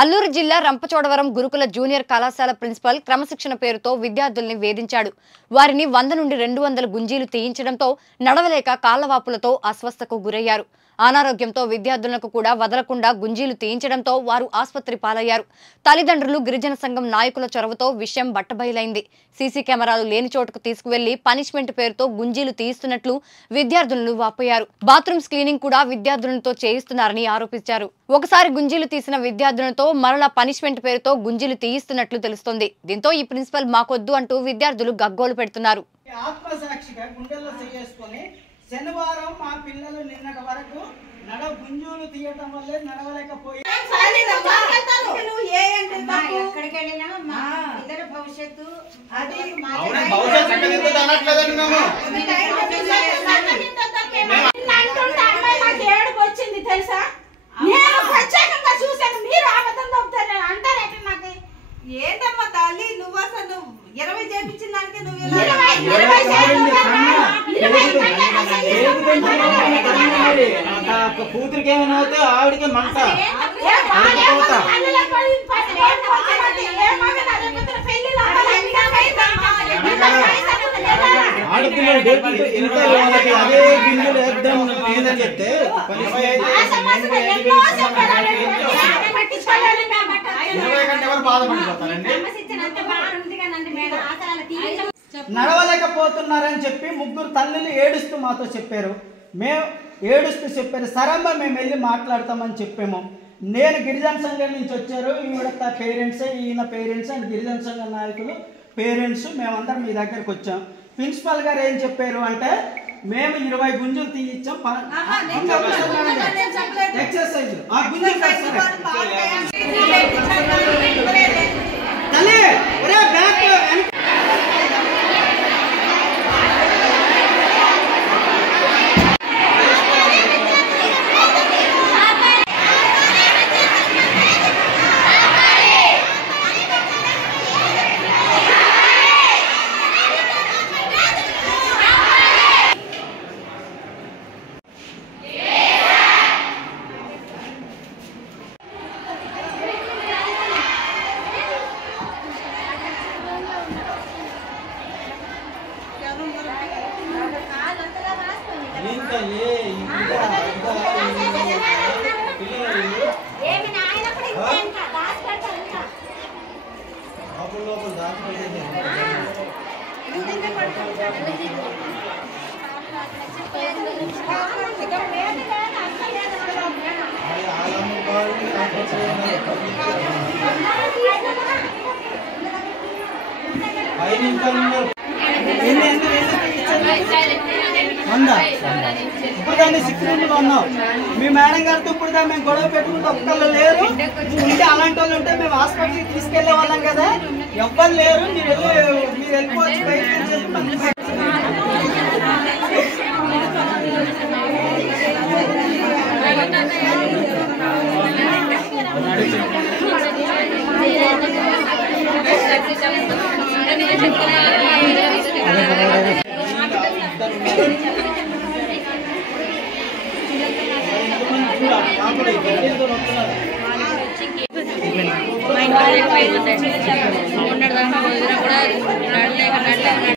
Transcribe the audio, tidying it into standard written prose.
అల్లూరు జిల్లా రంపచోడవరం గురుకుల జూనియర్ కళాశాల ప్రిన్సిపల్ క్రమశిక్షణ పేరుతో విద్యార్థుల్ని వేధించాడు. వారిని 100 నుండి 200 గుంజీలు తీయించడంతో నడవలేక కాళ్లవాపులతో అస్వస్థకు గురయ్యారు. అనారోగ్యంతో విద్యార్థులకు కూడా వదలకుండా గుంజీలు తీయించడంతో వారు ఆసుపత్రి పాలయ్యారు. తల్లిదండ్రులు గిరిజన సంఘం నాయకుల చొరవతో విషయం బట్టబయలైంది. సీసీ కెమెరాలు లేని చోటుకు తీసుకువెళ్లి పనిష్మెంట్ పేరుతో గుంజీలు తీయిస్తున్నట్లు విద్యార్థులను వాపోయారు. బాత్రూమ్స్ క్లీనింగ్ కూడా విద్యార్థులతో చేయిస్తున్నారని ఆరోపించారు. ఒకసారి గుంజీలు తీసిన విద్యార్థులతో మరలా పనిష్మెంట్ పేరుతో గుంజీలు తీయిస్తున్నట్లు తెలుస్తోంది. దీంతో ఈ ప్రిన్సిపల్ మాకొద్దు అంటూ విద్యార్థులు గగ్గోలు పెడుతున్నారు. శనివారం మా పిల్లలు నిన్నటి వరకు గుంజులు తీయటం వల్లే నడవలేకపోయి భవిష్యత్తు వచ్చింది తెలుసా? నేను ప్రత్యేకంగా చూశాను. మీరు ఆబద్ధం దొరుకుతారు అంటారు. నాకు ఏంటమ్మా తల్లి, నువ్వు అసలు 20 చేయించిన దానికి నువ్వు కూతురికి ఏమైనా అవుతే ఆవిడకి మంట ఆడపిల్లలు అదే గింజలు వేద్దాం లేదని చెప్తే నడవలేకపోతున్నారని చెప్పి ముగ్గురు తల్లులు ఏడుస్తూ మాతో చెప్పారు. మేము ఏడుస్తూ చెప్పారు, సరమ్మ మేము వెళ్ళి మాట్లాడతామని చెప్పాము. నేను గిరిజన సంఘం నుంచి వచ్చారు, ఈవిడ పేరెంట్స్, ఈయన పేరెంట్స్ అండ్ గిరిజన సంఘ నాయకులు పేరెంట్స్ మేమందరం మీ దగ్గరకు వచ్చాం. ప్రిన్సిపల్ గారు ఏం చెప్పారు అంటే, మేము 20 గుంజులు తీయించాం. ఎక్సర్సైజ్ ఇప్పుడు దాన్ని 6 నుండి ఉన్నాం. మీ మేడం గారితో ఇప్పుడు దాన్ని మేము గొడవ పెట్టుకుంటే ఒక్కళ్ళు లేరు. ఉంటే అలాంటి వాళ్ళు ఉంటే మేము హాస్పిటల్కి తీసుకెళ్లే వాళ్ళం కదా. ఎవ్వరు లేరు, మీరు వెళ్ళిపోవచ్చు బయట. మా ఇంట్లో